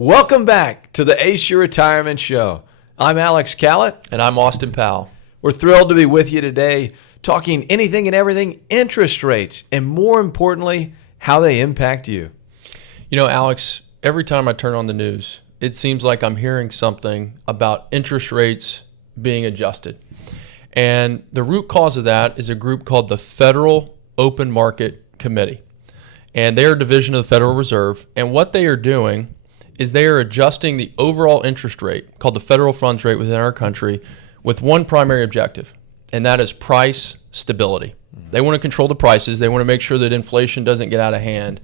Welcome back to the Ace Your Retirement Show. I'm Alex Callett. And I'm Austin Powell. We're thrilled to be with you today, talking anything and everything interest rates, and more importantly, how they impact you. You know, Alex, every time I turn on the news, it seems like I'm hearing something about interest rates being adjusted. And the root cause of that is a group called the Federal Open Market Committee. And they are a division of the Federal Reserve. And what they are doing is they are adjusting the overall interest rate, called the federal funds rate within our country, with one primary objective, and that is price stability. They want to control the prices. They want to make sure that inflation doesn't get out of hand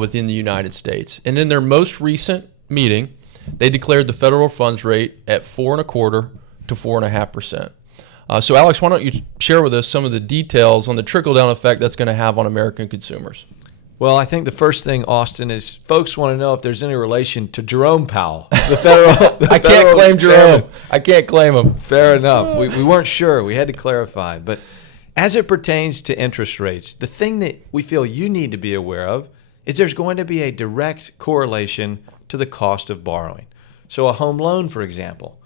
within the United States. And in their most recent meeting, they declared the federal funds rate at 4.25% to 4.5%. So Alex, why don't you share with us some of the details on the trickle-down effect that's going to have on American consumers? Well, I think the first thing, Austin, is folks want to know if there's any relation to Jerome Powell, the federal. I can't claim Jerome. I can't claim him. Fair enough. We weren't sure. We had to clarify. But as it pertains to interest rates, the thing that we feel you need to be aware of is there's going to be a direct correlation to the cost of borrowing. So a home loan, for example,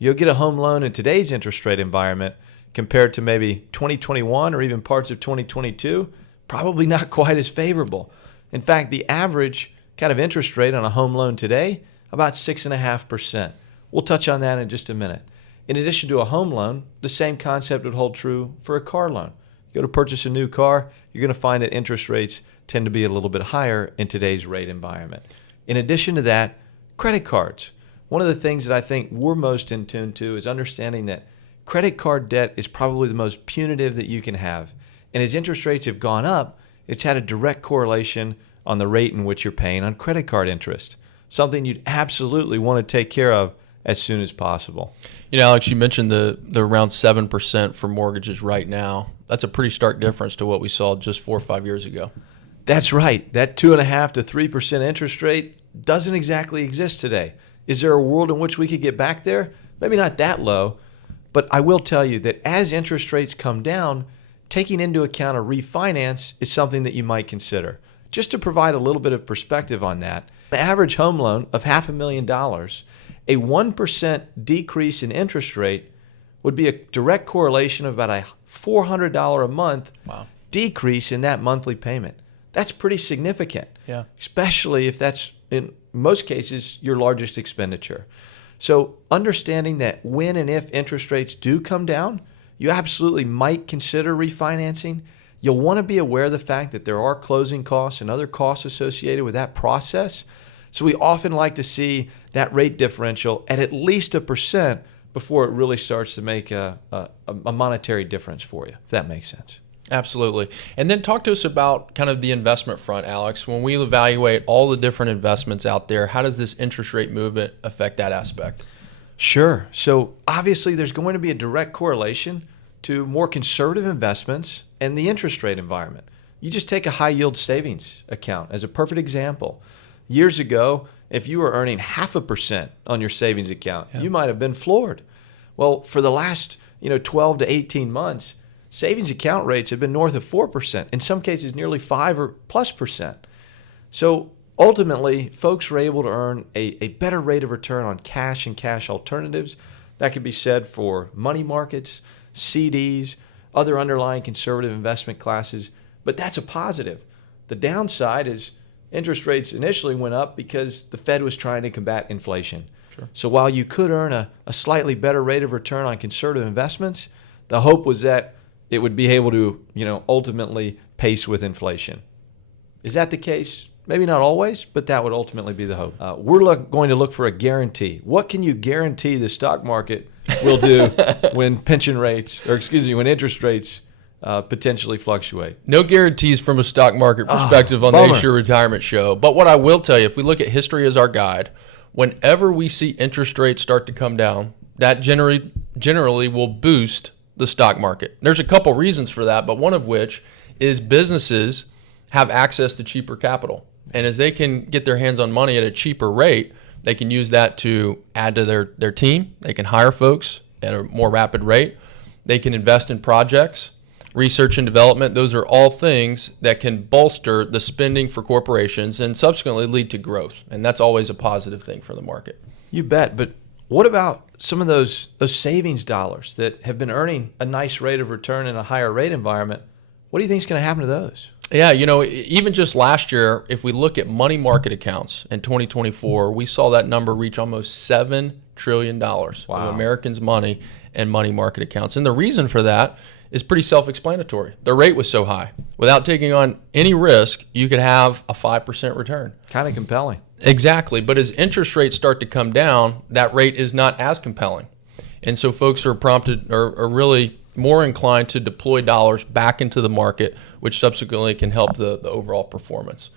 you'll get a home loan in today's interest rate environment compared to maybe 2021 or even parts of 2022. Probably not quite as favorable. In fact, the average kind of interest rate on a home loan today, about 6.5%. We'll touch on that in just a minute. In addition to a home loan, the same concept would hold true for a car loan. You go to purchase a new car, you're going to find that interest rates tend to be a little bit higher in today's rate environment. In addition to that, credit cards. One of the things that I think we're most in tune to is understanding that credit card debt is probably the most punitive that you can have. And as interest rates have gone up, it's had a direct correlation on the rate in which you're paying on credit card interest, something you'd absolutely want to take care of as soon as possible. You know, Alex, you mentioned the around 7% for mortgages right now. That's a pretty stark difference to what we saw just 4 or 5 years ago. That's right. That 2.5% to 3% interest rate doesn't exactly exist today. Is there a world in which we could get back there? Maybe not that low, but I will tell you that as interest rates come down, taking into account a refinance is something that you might consider. Just to provide a little bit of perspective on that, an average home loan of $500,000, a 1% decrease in interest rate would be a direct correlation of about a $400 a month decrease in that monthly payment. That's pretty significant, especially if that's, in most cases, your largest expenditure. So understanding that when and if interest rates do come down, you absolutely might consider refinancing. You'll want to be aware of the fact that there are closing costs and other costs associated with that process. So we often like to see that rate differential at least 1% before it really starts to make a monetary difference for you, if that makes sense. Absolutely. And then talk to us about kind of the investment front, Alex. When we evaluate all the different investments out there, how does this interest rate movement affect that aspect? Sure. So obviously there's going to be a direct correlation to more conservative investments and the interest rate environment. You just take a high yield savings account as a perfect example. Years ago, if you were earning 0.5% on your savings account, you might have been floored. Well, for the last 12 to 18 months, savings account rates have been north of 4%, in some cases nearly 5 or plus percent. So ultimately, folks are able to earn a better rate of return on cash and cash alternatives. That could be said for money markets, CDs, other underlying conservative investment classes, but that's a positive. The downside is interest rates initially went up because the Fed was trying to combat inflation. Sure. So while you could earn a slightly better rate of return on conservative investments, the hope was that it would be able to, ultimately pace with inflation. Is that the case? Maybe not always, but that would ultimately be the hope. We're going to look for a guarantee. What can you guarantee the stock market will do when when interest rates potentially fluctuate? No guarantees from a stock market perspective on the Ace Your Retirement Show. But what I will tell you, if we look at history as our guide, whenever we see interest rates start to come down, that generally will boost the stock market. There's a couple reasons for that, but one of which is businesses have access to cheaper capital. And as they can get their hands on money at a cheaper rate, they can use that to add to their team. They can hire folks at a more rapid rate. They can invest in projects. research and development, those are all things that can bolster the spending for corporations and subsequently lead to growth. And that's always a positive thing for the market. You bet. But what about some of those savings dollars that have been earning a nice rate of return in a higher rate environment? What do you think is going to happen to those? Yeah, even just last year, if we look at money market accounts in 2024, we saw that number reach almost $7 trillion of Americans' money in money market accounts. And the reason for that is pretty self-explanatory. The rate was so high. Without taking on any risk, you could have a 5% return. Kind of compelling. Exactly. But as interest rates start to come down, that rate is not as compelling. And so folks are prompted or are really more inclined to deploy dollars back into the market, which subsequently can help the overall performance.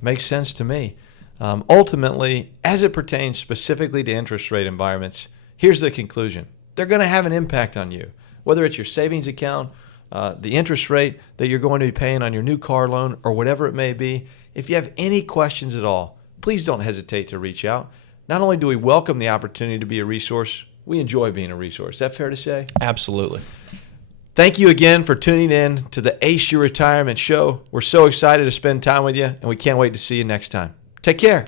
Makes sense to me. Ultimately, as it pertains specifically to interest rate environments, here's the conclusion. They're going to have an impact on you, whether it's your savings account, the interest rate that you're going to be paying on your new car loan, or whatever it may be. If you have any questions at all, please don't hesitate to reach out. Not only do we welcome the opportunity to be a resource, we enjoy being a resource. Is that fair to say? Absolutely. Thank you again for tuning in to the Ace Your Retirement Show. We're so excited to spend time with you, and we can't wait to see you next time. Take care.